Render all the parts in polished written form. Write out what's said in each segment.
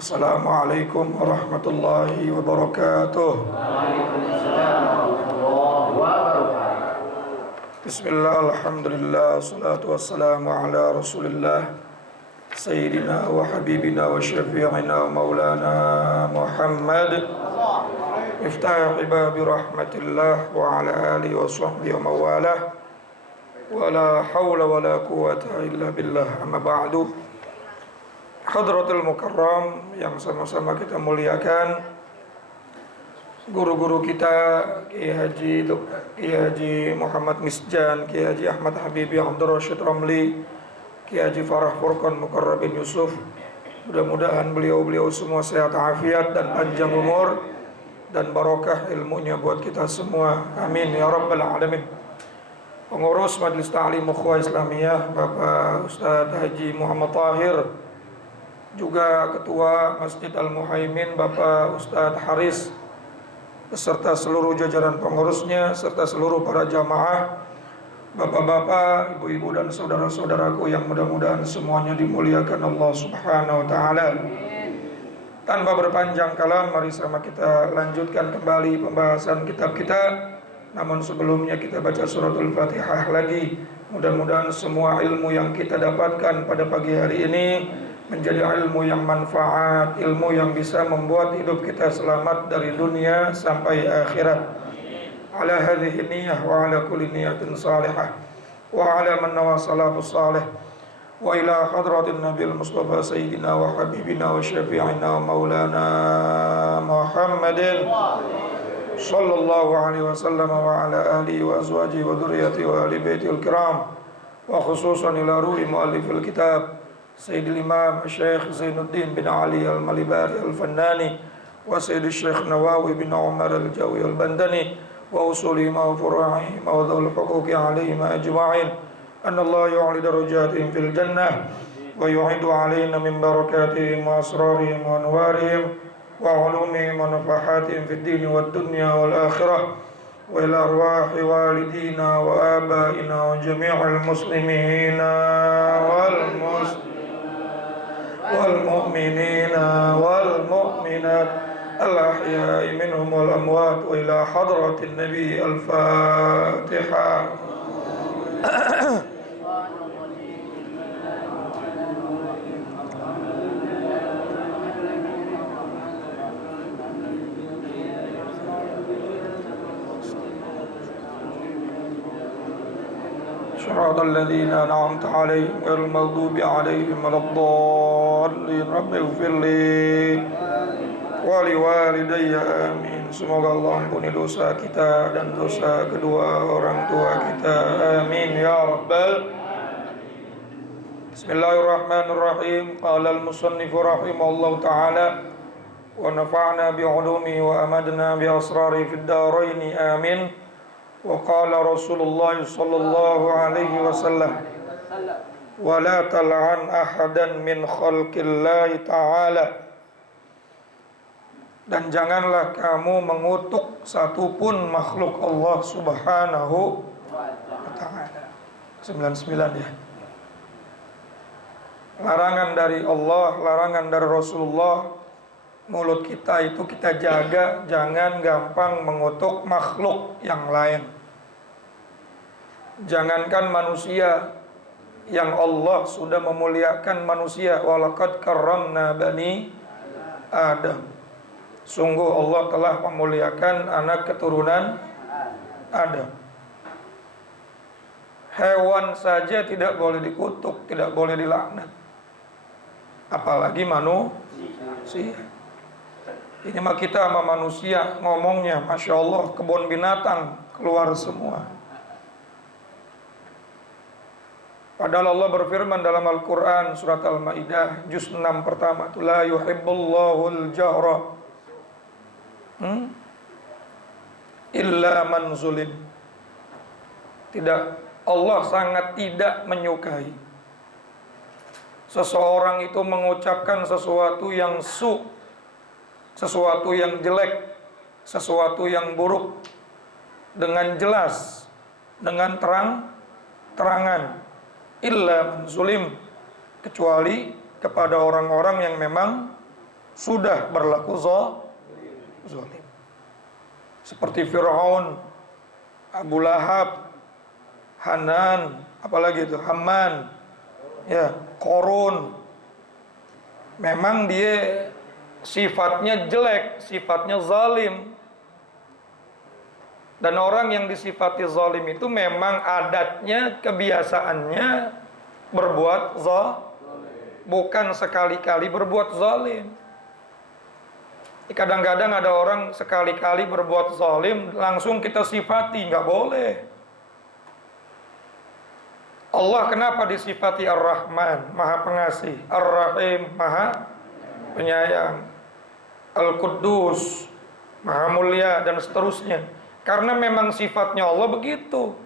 Assalamualaikum warahmatullahi wabarakatuh. Waalaikumsalam warahmatullahi wabarakatuh. Bismillah, alhamdulillah, salatu wassalamu ala rasulillah Sayyidina wa habibina wa syafi'ina wa maulana Muhammad Miftah ibabi rahmatillah wa ala alihi wa sahbihi wa mawalah wa la hawla wa la quwata illa billah. Amma ba'du. Hadratul Mukarram yang sama-sama kita muliakan, guru-guru kita Kiai Haji Muhammad Misjan, Kiai Haji Ahmad Habibi Abdul Rashid Ramli, Kiai Haji Farah Furqan Mukarrabin Yusuf. Mudah-mudahan beliau semua sehat afiat dan panjang umur dan barokah ilmunya buat kita semua. Amin ya rabbal alamin. Pengurus Majelis Ta'lim Ukhuwah Islamiyah Bapak Ustadz Haji Muhammad Tahir, juga Ketua Masjid Al-Muhaimin Bapak Ustadz Haris, beserta seluruh jajaran pengurusnya, serta seluruh para jamaah, bapak-bapak, ibu-ibu dan saudara-saudaraku yang mudah-mudahan semuanya dimuliakan Allah Subhanahu wa Ta'ala. Tanpa berpanjang kalam, mari sama kita lanjutkan kembali pembahasan kitab kita. Namun sebelumnya kita baca suratul Fatihah lagi. Mudah-mudahan semua ilmu yang kita dapatkan pada pagi hari ini menjadi ilmu yang manfaat, ilmu yang bisa membuat hidup kita selamat dari dunia sampai akhirat. Ala hadhihi niyyah wa ala kulli niyatin salihah wa ala man nawa salafus salih wa ila hadratin nabil mustafa sayyidina wa habibina wa syafi'ina wa maulana Muhammadin sallallahu alaihi wasallam wa ala alihi wa azwajihi wa dhurriyyatihi wa ahli baitil kiram, wa khususan ila ruhi muallifil kitab Sayyidil Imam Syekh Zainuddin bin Ali Al-Malibari Al-Fannani wa Sayyidil Syekh Nawawi bin Umar Al-Jawi Al-Bandani wa usulihim wa furu'ihim wa dhul huquqi alaihim ajma'in. Anna Allah yu'li darajatihim fil jannah wa yu'idu alaina min barakatihim wa asrarihim wa anwarihim wa ulumihim wa nafahatihim fid dini wad dunya wal akhirah wa ila arwahi walidina wa abaina wa jami'al muslimina wal mu'minina wal mu'minat al-ahya'i minhum wal amwat wa ila hadratin nabi al-Fatihah. صراط الذين أنعمت عليهم غير المغضوب عليهم ولا الضالين. رب اغفر لي waliwalidayya amin. Semoga Allah ampuni dosa kita dan dosa kedua orang tua kita, amin ya rabbal. Bismillahirrahmanirrahim. Qala al-musannif rahimahullahu ta'ala wa nafa'na bi'ulumi wa amadna bi asrari fid darain amin. Wa qala Rasulullah sallallahu alaihi wasallam wa la tal'an ahadan min khalqillahi ta'ala, dan janganlah kamu mengutuk satupun makhluk Allah Subhanahu wa ta'ala. 99 ya. Larangan dari Allah, larangan dari Rasulullah. Mulut kita itu kita jaga, jangan gampang mengutuk makhluk yang lain. Jangankan manusia, yang Allah sudah memuliakan manusia. Walaqad karramna bani Adam. Sungguh Allah telah memuliakan anak keturunan Adam. Hewan saja tidak boleh dikutuk, tidak boleh dilaknat, apalagi manusia. Ini mah kita sama manusia ngomongnya, Masya Allah, kebun binatang keluar semua. Padahal Allah berfirman dalam Al-Quran surat Al-Ma'idah juz 6 pertama, la yuhibbullahul jahra illa man zulim. Tidak, Allah sangat tidak menyukai seseorang itu mengucapkan sesuatu yang sesuatu yang jelek, sesuatu yang buruk dengan jelas, dengan terang-terangan, illa man zulim, kecuali kepada orang-orang yang memang sudah berlaku zalim. Seperti Fir'aun, Abu Lahab, Hanan, apalagi itu Haman, ya, Korun. Memang dia sifatnya jelek, sifatnya zalim. Dan orang yang disifati zalim itu memang adatnya, kebiasaannya berbuat bukan sekali-kali berbuat zalim. Kadang-kadang ada orang sekali-kali berbuat zalim langsung kita sifati, nggak boleh. Allah kenapa disifati Ar-Rahman, Maha Pengasih, Ar-Rahim, Maha Penyayang, Al-Quddus, Maha Mulia, dan seterusnya. Karena memang sifatnya Allah begitu.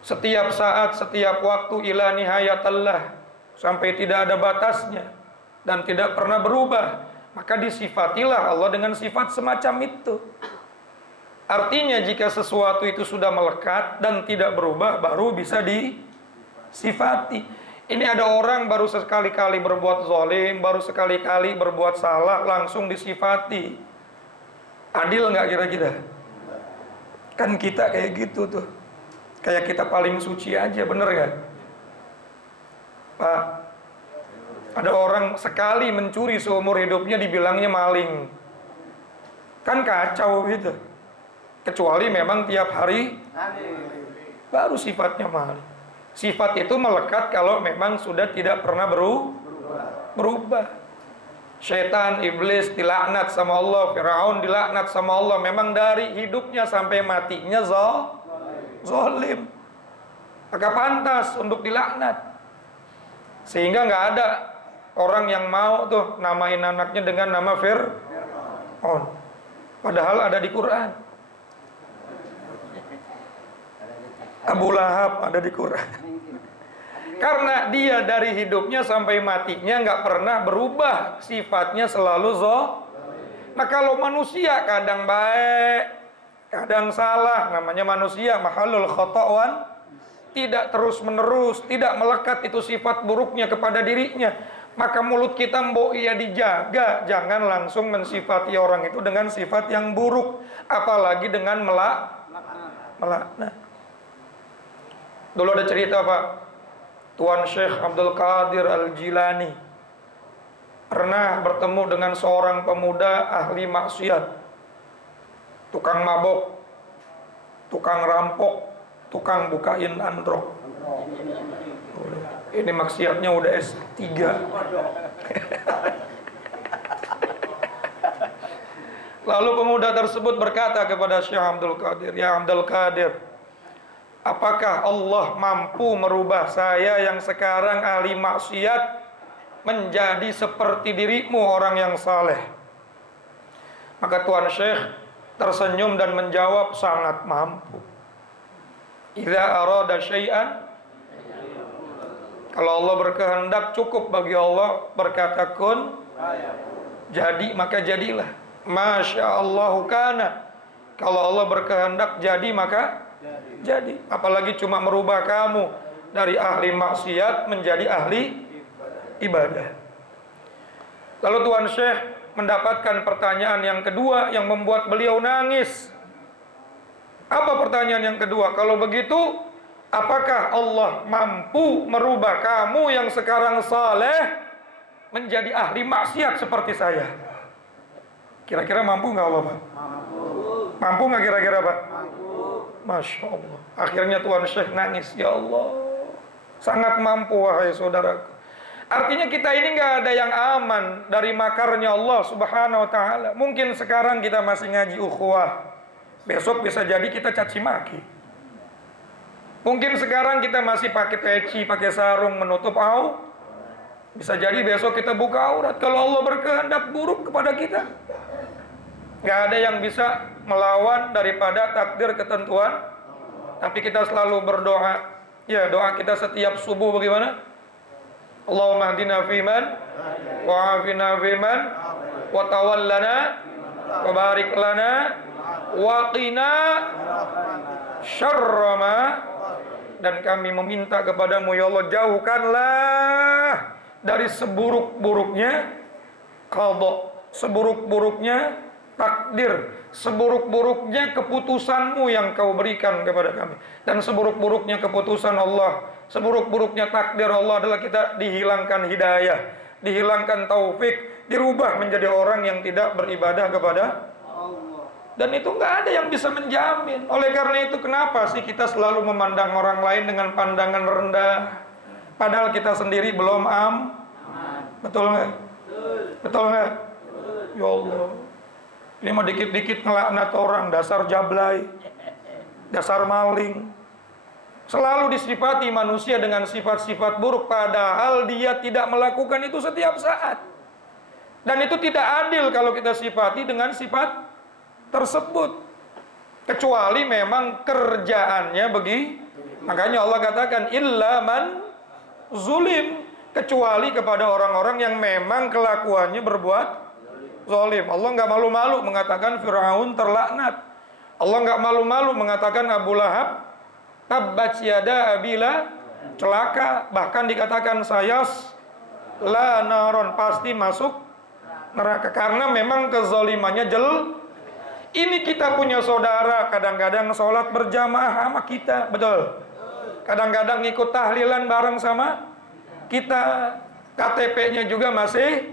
Setiap saat, setiap waktu, ila nihayatallah, sampai tidak ada batasnya dan tidak pernah berubah. Maka disifatilah Allah dengan sifat semacam itu. Artinya jika sesuatu itu sudah melekat dan tidak berubah, baru bisa disifati. Ini ada orang baru sekali-kali berbuat zalim, baru sekali-kali berbuat salah, langsung disifati. Adil nggak kira-kira? Kan kita kayak gitu tuh. Kayak kita paling suci aja, bener nggak? Pak, ada orang sekali mencuri seumur hidupnya dibilangnya maling. Kan kacau gitu. Kecuali memang tiap hari baru sifatnya maling. Sifat itu melekat kalau memang sudah tidak pernah berubah. Syaitan, iblis dilaknat sama Allah, Firaun dilaknat sama Allah. Memang dari hidupnya sampai matinya zalim. Maka pantas untuk dilaknat. Sehingga nggak ada orang yang mau tuh namain anaknya dengan nama Fir'aun. Padahal ada di Quran. Abu Lahab ada di Quran. Karena dia dari hidupnya sampai matinya nggak pernah berubah, sifatnya selalu Nah kalau manusia kadang baik, kadang salah, namanya manusia, mahalul khata'wan, tidak terus menerus, tidak melekat itu sifat buruknya kepada dirinya. Maka mulut kita ya dijaga, jangan langsung mensifati orang itu dengan sifat yang buruk, apalagi dengan melaknat. Dulu ada cerita Pak, Tuan Syekh Abdul Qadir Al-Jilani pernah bertemu dengan seorang pemuda ahli maksiat, tukang mabok, tukang rampok, tukang bukain androk. Ini maksiatnya udah S3. Lalu pemuda tersebut berkata kepada Syekh Abdul Qadir, "Ya Abdul Qadir, apakah Allah mampu merubah saya yang sekarang ahli maksiat menjadi seperti dirimu orang yang saleh?" Maka Tuan Syekh tersenyum dan menjawab, sangat mampu. Idza arada syai'an, kalau Allah berkehendak, cukup bagi Allah berkata kun, jadi maka jadilah. Masya Allahu kana, kalau Allah berkehendak jadi maka jadi. Apalagi cuma merubah kamu dari ahli maksiat menjadi ahli ibadah. Lalu Tuan Syekh mendapatkan pertanyaan yang kedua yang membuat beliau nangis. Apa pertanyaan yang kedua? Kalau begitu, apakah Allah mampu merubah kamu yang sekarang saleh menjadi ahli maksiat seperti saya? Kira-kira mampu nggak Allah, Pak? Mampu nggak kira-kira, Pak? Masya Allah. Akhirnya Tuan Syekh nangis. Ya Allah, sangat mampu wahai saudaraku. Artinya kita ini nggak ada yang aman dari makarnya Allah Subhanahu Wa Taala. Mungkin sekarang kita masih ngaji ukhuwah, besok bisa jadi kita caci maki. Mungkin sekarang kita masih pakai peci, pakai sarung menutup aurat, bisa jadi besok kita buka aurat. Kalau Allah berkehendak buruk kepada kita, nggak ada yang bisa melawan daripada takdir ketentuan. Tapi kita selalu berdoa. Ya, doa kita setiap subuh bagaimana? Allahumma hdina fiman wa afina fiman wa tawallana wa barik lana wa qina syarra ma, dan kami meminta kepadamu ya Allah, jauhkanlah dari seburuk-buruknya qadha, seburuk-buruknya takdir, seburuk-buruknya keputusanmu yang kau berikan kepada kami, dan seburuk-buruknya keputusan Allah, seburuk-buruknya takdir Allah adalah kita dihilangkan hidayah, dihilangkan taufik, dirubah menjadi orang yang tidak beribadah kepada Allah. Dan itu nggak ada yang bisa menjamin. Oleh karena itu kenapa sih kita selalu memandang orang lain dengan pandangan rendah, padahal kita sendiri belum betul nggak? Betul nggak? Ya Allah, ini mah dikit-dikit ngelaknat orang, dasar jablay, dasar maling. Selalu disifati manusia dengan sifat-sifat buruk, padahal dia tidak melakukan itu setiap saat. Dan itu tidak adil kalau kita sifati dengan sifat tersebut, kecuali memang kerjaannya makanya Allah katakan illa man zulim, kecuali kepada orang-orang yang memang kelakuannya berbuat zalim. Allah nggak malu-malu mengatakan Fir'aun terlaknat. Allah nggak malu-malu mengatakan Abu Lahab tabbat yada abila, celaka. Bahkan dikatakan sayas la naron, pasti masuk neraka, karena memang kezalimannya Ini kita punya saudara kadang-kadang sholat berjamaah sama kita, betul. Kadang-kadang ikut tahlilan bareng sama kita, KTP-nya juga masih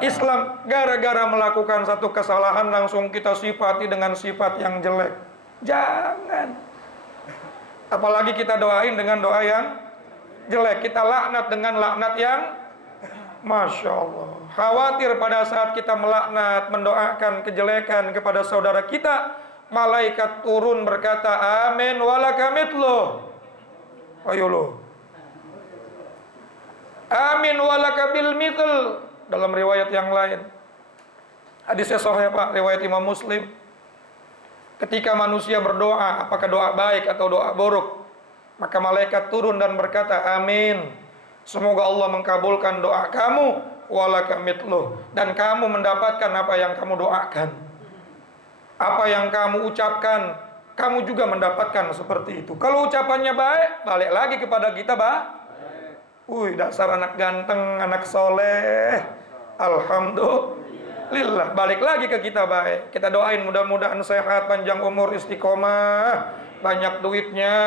Islam. Gara-gara melakukan satu kesalahan langsung kita sifati dengan sifat yang jelek. Jangan. Apalagi kita doain dengan doa yang jelek, kita laknat dengan laknat yang Masya Allah. Khawatir pada saat kita melaknat, mendoakan kejelekan kepada saudara kita, malaikat turun berkata, amin walaka mithluh. Ayo lo. Amin walaka bil mithl. Dalam riwayat yang lain, hadisnya sahih Pak, riwayat Imam Muslim. Ketika manusia berdoa, apakah doa baik atau doa buruk, maka malaikat turun dan berkata, amin, semoga Allah mengkabulkan doa kamu, walaka mithluh, dan kamu mendapatkan apa yang kamu doakan. Apa yang kamu ucapkan, kamu juga mendapatkan seperti itu. Kalau ucapannya baik, balik lagi kepada kita, Wih, dasar anak ganteng, anak soleh, alhamdulillah, balik lagi ke kita baik. Kita doain mudah-mudahan sehat, panjang umur, istiqomah, banyak duitnya,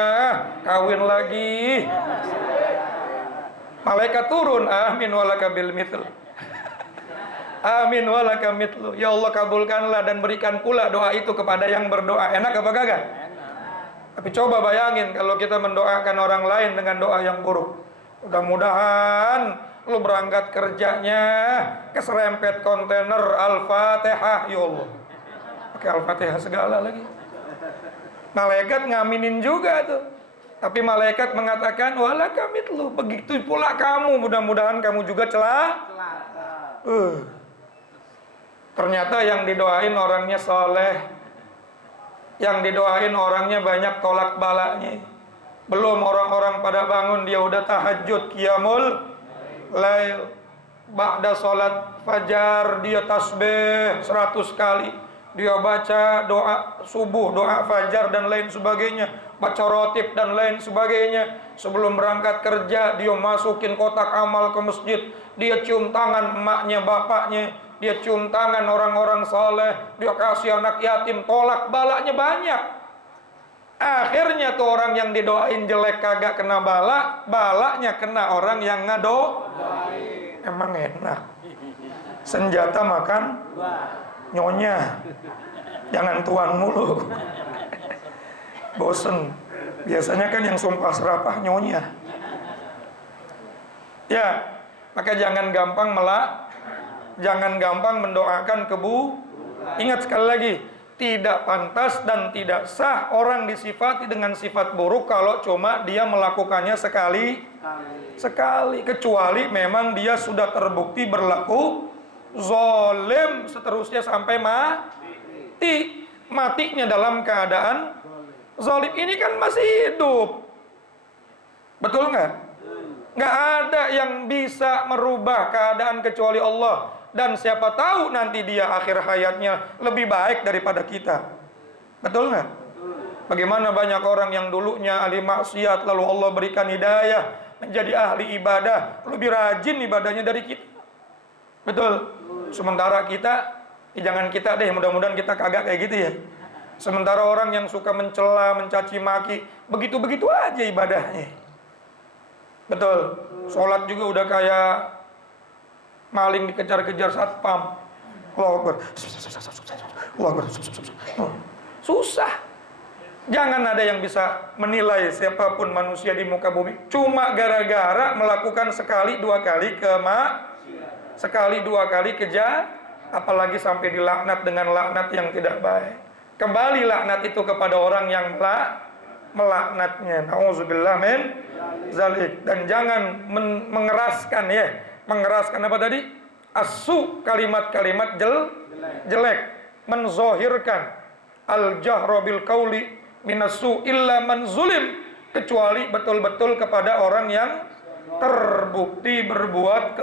kawin lagi. Malaikat turun, amin walaka bil mithl. Amin walaka mithlu. Ya Allah, kabulkanlah dan berikan pula doa itu kepada yang berdoa. Enak apa kagak? Tapi coba bayangin kalau kita mendoakan orang lain dengan doa yang buruk. Mudah-mudahan lu berangkat kerjanya keserempet kontainer Al-Fatihah, ya Allah. Pakai Al-Fatihah segala lagi. Malaikat ngaminin juga tuh. Tapi malaikat mengatakan walaka mithlu, begitu pula kamu, mudah-mudahan kamu juga Ternyata yang didoain orangnya soleh, yang didoain orangnya banyak tolak balaknya. Belum orang-orang pada bangun, dia udah tahajud, qiyamul lail. Ba'da sholat fajar dia tasbih 100 kali. Dia baca doa subuh, doa fajar dan lain sebagainya, baca rotib dan lain sebagainya. Sebelum berangkat kerja, dia masukin kotak amal ke masjid. Dia cium tangan emaknya, bapaknya. Dia cium tangan orang-orang saleh. Dia kasih anak yatim, tolak balaknya banyak. Akhirnya tuh orang yang didoain jelek kagak kena bala, balaknya kena orang yang ngadoain. Emang enak. Senjata makan nyonya, jangan tuan mulu. Bosen. Biasanya kan yang sumpah serapah nyonya. Ya, maka jangan gampang jangan gampang mendoakan Ingat sekali lagi, tidak pantas dan tidak sah orang disifati dengan sifat buruk kalau cuma dia melakukannya sekali, kecuali memang dia sudah terbukti berlaku zalim seterusnya sampai matinya dalam keadaan zalim. Ini kan masih hidup, betul nggak? Nggak ada yang bisa merubah keadaan kecuali Allah. Dan siapa tahu nanti dia akhir hayatnya lebih baik daripada kita. Betul nggak? Bagaimana banyak orang yang dulunya ahli maksiat, lalu Allah berikan hidayah menjadi ahli ibadah, lebih rajin ibadahnya dari kita. Betul? Sementara kita, jangan kita deh, mudah-mudahan kita kagak kayak gitu ya. Sementara orang yang suka mencela, mencaci maki, begitu-begitu aja ibadahnya. Betul. Sholat juga udah kayak maling dikejar-kejar satpam. Allahu Akbar. Allahu Akbar. Susah. Jangan ada yang bisa menilai siapapun manusia di muka bumi cuma gara-gara melakukan sekali dua kali sekali dua kali keja, apalagi sampai dilaknat dengan laknat yang tidak baik. Kembali laknat itu kepada orang yang melaknatnya. Nauzubillah min zalik. Dan jangan mengeraskan ya. Mengeraskan apa tadi? Asu, kalimat-kalimat jelek. Menzohirkan al-jahra bil qauli minasu illa man zulim, kecuali betul-betul kepada orang yang terbukti berbuat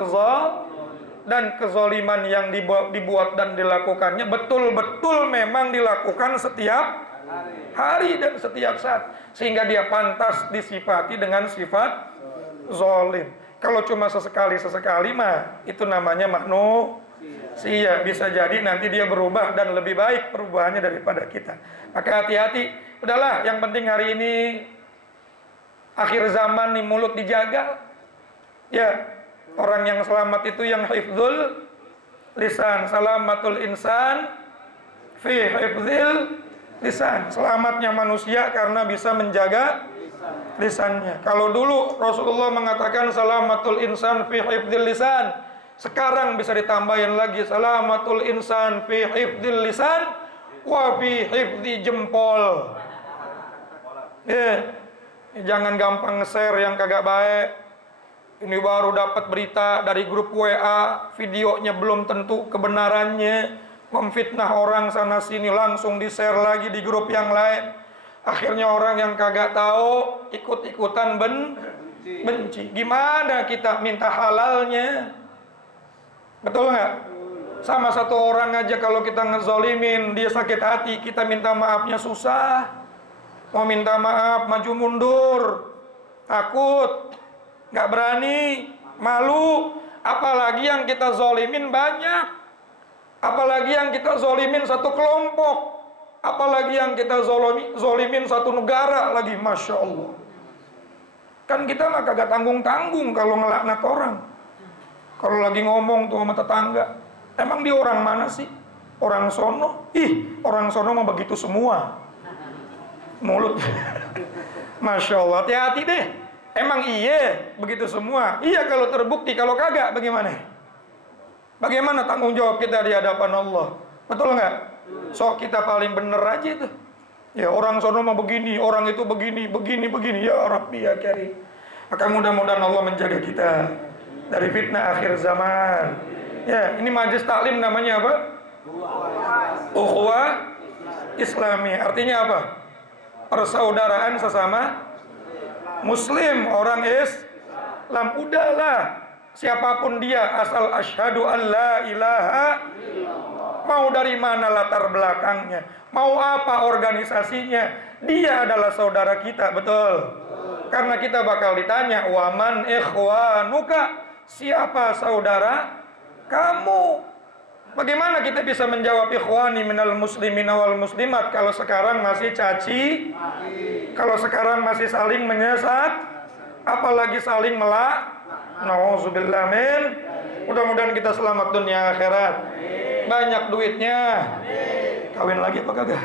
dan kezaliman yang dibuat dan dilakukannya betul-betul memang dilakukan setiap hari dan setiap saat, sehingga dia pantas disifati dengan sifat zalim. Kalau cuma sesekali mah itu namanya manusia. Bisa jadi nanti dia berubah dan lebih baik perubahannya daripada kita. Maka hati-hati. Udahlah, yang penting hari ini akhir zaman nih, mulut dijaga. Ya, orang yang selamat itu yang hifdzul lisan. Salamatul insan fi hifdzil lisan. Selamatnya manusia karena bisa menjaga lisannya. Kalau dulu Rasulullah mengatakan salamatul insan fi hifdzil lisan, sekarang bisa ditambahin lagi salamatul insan fi hifdzil lisan wa fi hifdzi jempol. Jangan gampang nge-share yang kagak baik. Ini baru dapat berita dari grup WA, videonya belum tentu kebenarannya, memfitnah orang sana sini, langsung di-share lagi di grup yang lain. Akhirnya orang yang kagak tahu ikut-ikutan benci. Gimana kita minta halalnya? Betul nggak? Sama satu orang aja kalau kita ngezolimin, dia sakit hati, kita minta maafnya susah. Mau minta maaf, maju mundur, takut, nggak berani, malu. Apalagi yang kita zolimin banyak. Apalagi yang kita zolimin satu kelompok. Apalagi yang kita zolimin satu negara lagi, Masya Allah. Kan kita mah kagak tanggung-tanggung kalau ngelaknat orang. Kalau lagi ngomong tuh sama tetangga, emang dia orang mana sih? Orang sono? Orang sono mah begitu semua. Mulut. Masya Allah, hati-hati deh. Emang iya begitu semua? Iya kalau terbukti, kalau kagak bagaimana? Bagaimana tanggung jawab kita di hadapan Allah? Betul nggak? So kita paling bener aja tuh. Ya orang sono mah begini, orang itu begini. Ya Rabbi ya Karim. Maka mudah-mudahan Allah menjaga kita dari fitnah akhir zaman. Ya, ini majelis taklim namanya apa? Ukhuwah Islami. Artinya apa? Persaudaraan sesama Muslim, orang Islam. Udahlah, siapapun dia, asal asyhadu an la ilaha, mau dari mana latar belakangnya, mau apa organisasinya, dia adalah saudara kita, betul. Karena kita bakal ditanya, waman ikhwanuka, siapa saudara kamu? Bagaimana kita bisa menjawab ikhwani minal muslimina wal muslimat kalau sekarang masih caci, kalau sekarang masih saling menyesat, apalagi saling Nauzubillah min. Mudah-mudahan kita selamat dunia akhirat. Banyak duitnya. Kawin lagi apa kagak?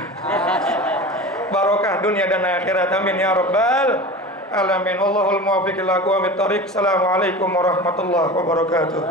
Barokah dunia dan akhirat. Amin ya rabbal alamin. Allahul muwaffiq ila aqwamit thoriq. Assalamualaikum warahmatullahi wabarakatuh.